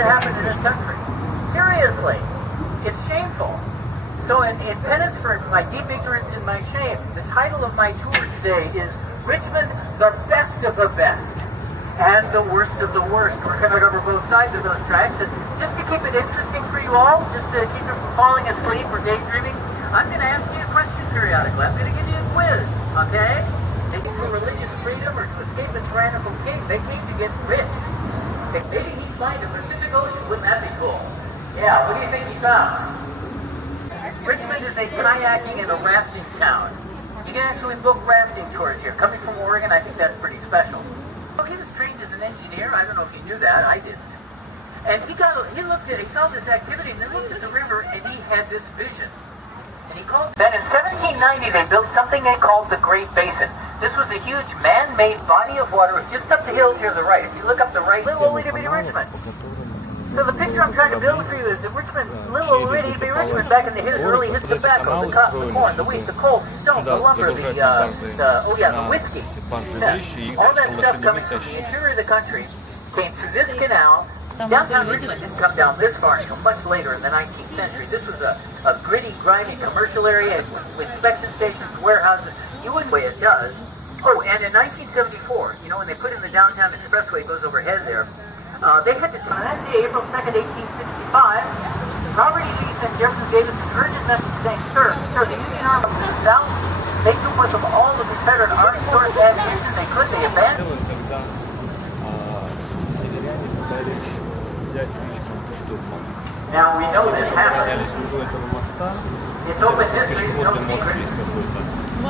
that happen in this country. Seriously, it's shameful. So in penance for my deep ignorance and my shame, the title of my tour today is Richmond, the best of the best, and the worst of the worst. We're going to cover both sides of those tracks, and just to keep it interesting for you all, just to keep you from falling asleep or daydreaming, I'm going to ask you a question periodically. I'm going to give you a quiz, okay? Maybe for religious freedom or to escape a tyrannical king. They came to get rich. Maybe he'd find a Pacific Ocean. Wouldn't that be cool? Yeah, what do you think he found? Richmond is a kayaking and a rafting town. You can actually book rafting tours here. Coming from Oregon, I think that's pretty special. He was trained as an engineer. I don't know if you knew that. I didn't. And he saw this activity and then looked at the river and he had this vision. And he called. Then in 1790, they built something they called the Great Basin. This was a huge man-made body of water. It was just up the hill here to the right. If you look up the right, little itty bitty Richmond. So the picture I'm trying to build for you is that Richmond, little itty bitty Richmond, back in the early his tobacco, the cotton, the corn, the wheat, the coal, the stone, the lumber, the whiskey. All that stuff coming from the interior of the country came through this canal. Downtown Richmond didn't come down this far until much later in the 19th century. This was a gritty, grimy commercial area with inspection stations, warehouses. You wouldn't way it does. Oh, and in 1974, when they put in the downtown expressway, it goes overhead there, they had to, on that day, April 2nd, 1865, Robert E. Lee sent Jefferson Davis an urgent message saying, Sir, the Union Army was in the South. They took with them all the Confederate army stores and ammunition they could. They abandoned. Now we know this happened. It's open history, no secret.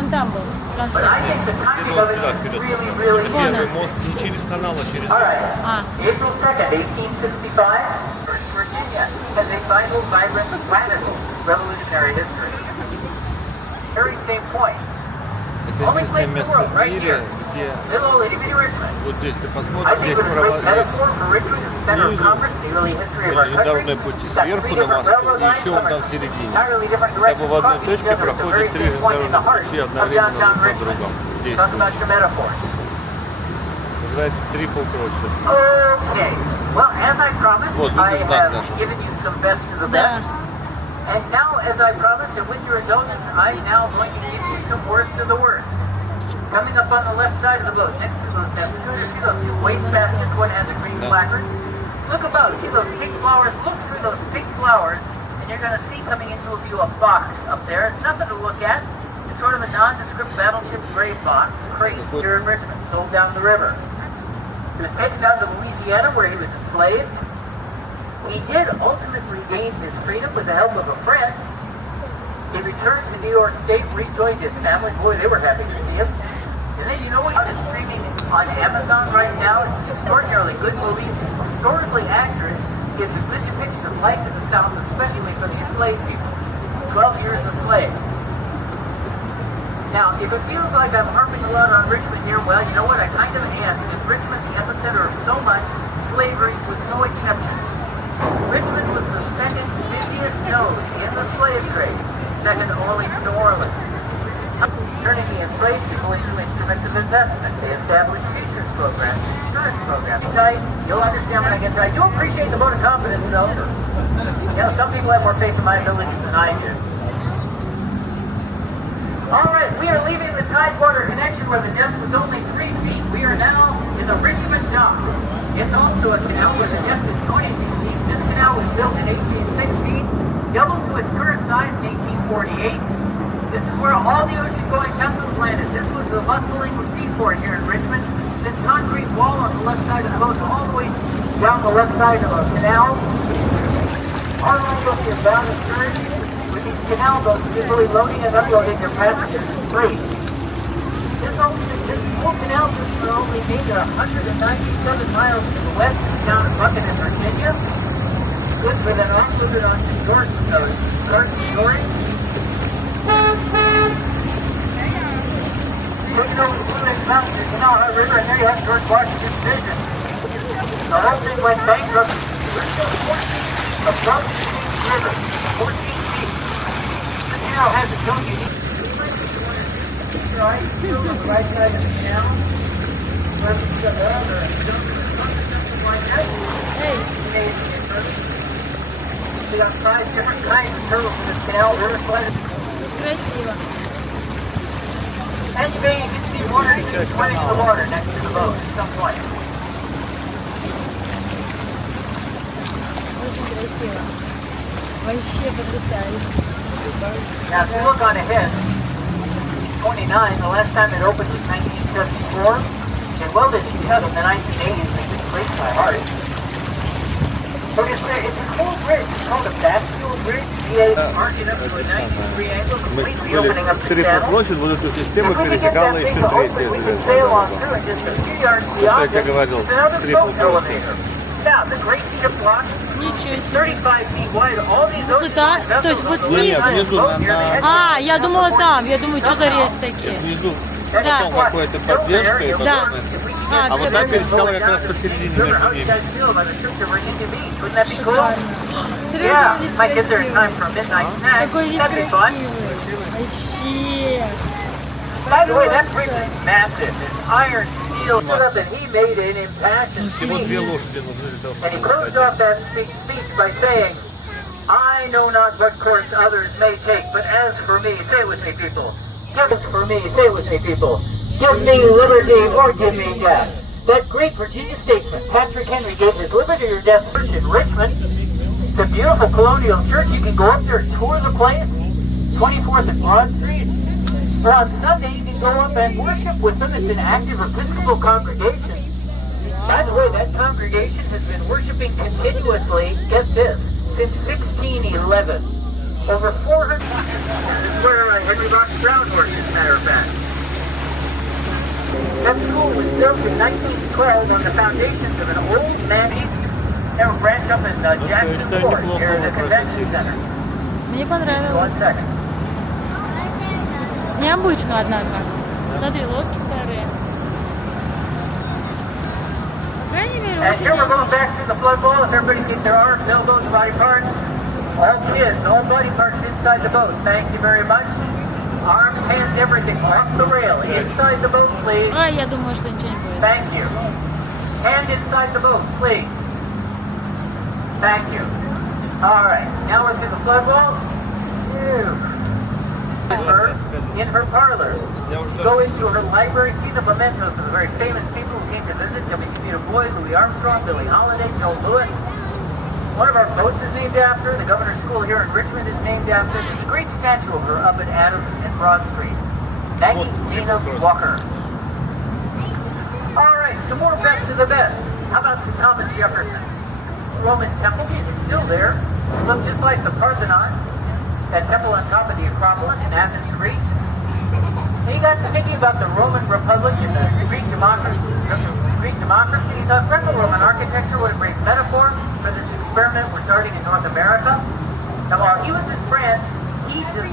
But I think the timing of it is really, really good. Alright, April 2nd, 1865, Virginia has a vital, vibrant, radical revolutionary history. Very same point. Only place in the world, right here. Little itty bitty Richmond. I think it was a great metaphor for Richmond as the center of commerce in the early history of our country. It's got three different railroad lines coming in entirely different directions, crossing together at the very same point in the heart of downtown Richmond. Talk about your metaphor. Okay. Well, as I promised, I have given you some best of the best. And now, as I promised, and with your indulgence, I'm now going to give you some worst of the worst. Coming up on the left side of the boat, next to that scooter, see those two waste baskets? One has a green placard. Look about, see those pink flowers? Look through those pink flowers, and you're going to see coming into view a box up there. It's nothing to look at. It's sort of a nondescript battleship grade box, crazy here in Richmond, sold down the river. He was taken down to Louisiana, where he was enslaved. He did ultimately gain his freedom with the help of a friend. He returned to New York State, rejoined his family. Boy, they were happy to see him. And then you know what? It's streaming on Amazon right now. It's an extraordinarily good movie. It's historically accurate. It gives a good depiction of life in the South, especially for the enslaved people. 12 years a slave. Now, if it feels like I'm harping a lot on Richmond here, well, you know what? I kind of am, because Richmond, the epicenter of so much, slavery was no exception. Richmond was the second busiest node in the slave trade, second only to New Orleans. Turning the enslaved people into instruments of investment. They established futures programs, insurance programs. You'll understand when I get to it. I do appreciate the vote of confidence, though. Some people have more faith in my abilities than I do. All right, we are leaving the Tidewater connection where the depth was only 3 feet. We are now in the Richmond Dock. It's also a canal where the depth is 22 feet. This canal was built in 1816, doubled to its current size in 1848. This is where all the ocean-going vessels landed. This was the bustling seaport here in Richmond. This concrete wall on the left side of the boat, all the way down the left side of the canal. Our line goes to bound and stern with these canal boats usually loading and unloading their passengers and freight. This whole canal system only made 197 miles to the west of the town of Buchanan, Virginia. Good for an off-limit on the short story. Looking over the Blue Ridge Mountains, the Kanawha River, and there you have George Washington's vision. The whole thing went bankrupt. Above the river, 14 feet. The canal has its own unique. Right, on the right side of the canal. Left to the other, something like that. Hey. got 5 different kinds of turtles in this canal. River sliders. Красиво. And you may even see one or two swimming in the water next to the boat at some point. Очень красиво. Вообще потрясающе. Now, if you look on ahead, 29, the last time it opened was 1974. It welded each other in the 1980s. It just breaks my heart. But it's a cool bridge. It's called a Bascule Bridge. VA marking up to a 90-degree angle, completely opening up the channel. Площадь, вот эту систему пересекала еще третья железная дорога. Как я говорил, трипл-кроссинг. Now, the great ship block, Ничего себе. 35 feet wide. All these ocean Да? То есть вот снизу? Нет, внизу на... А, я думала там. Я думаю, что за рейс такие? Внизу Да. потом какая-то поддержка и Да. потом... А вот та пересекала как раз посередине между ними. Yeah, might get there in time for a midnight snack. Какой вид That'd be fun. красивый. Вообще. By the way, that bridge is massive. It's iron steel stuff, and he made an impassioned Всего speech. 2 лошади нужны для того, And he чтобы closed ходить. off that speech by saying, I know not what course others may take, but as for me, say it with me, people. As for me, say it with me, people. Give me liberty or give me death. That great Virginia statesman, Patrick Henry, gave his liberty or death church in Richmond. It's a beautiful colonial church. You can go up there and tour the place. 24th and Broad Street. Or on Sunday, you can go up and worship with them. It's an active Episcopal congregation. By the way, that congregation has been worshiping continuously, get this, since 1611. Over 400 where Henry Rock's Brown horse, as a matter of fact. That school was built in 1912 on the foundations of an old man. They were branched up in Jackson Ford, near the convention center. Мне понравилось. One second. Необычно, однако. Смотри, лодки старые. По крайней мере, And here we're очень... going back through the flood wall. If everybody gets their arms, elbows, body parts, all kids, all body parts inside the boat. Thank you very much. Arms, hands, everything off the rail. Inside the boat, please. А, я думаю, что ничего не будет. Thank you. Hand inside the boat, please. Thank you. All right. Now let's hit the flood wall. In her parlor. Go into her library, see the mementos of the very famous people who came to visit. W.B. Du Bois, Louis Armstrong, Billie Holiday, Joe Louis. One of our boats is named after. The Governor's School here in Richmond is named after. There's a great statue of her up at Adams and Broad Street. Maggie Dana Walker. All right, some more best of the best. How about some Thomas Jefferson? Roman temple, it's still there. It looks just like the Parthenon, that temple on top of the Acropolis in Athens, Greece. And he got to thinking about the Roman Republic and the Greek democracy. He thought Greco-Roman architecture would a great metaphor for this experiment we're starting in North America. Now, while he was in France, he designed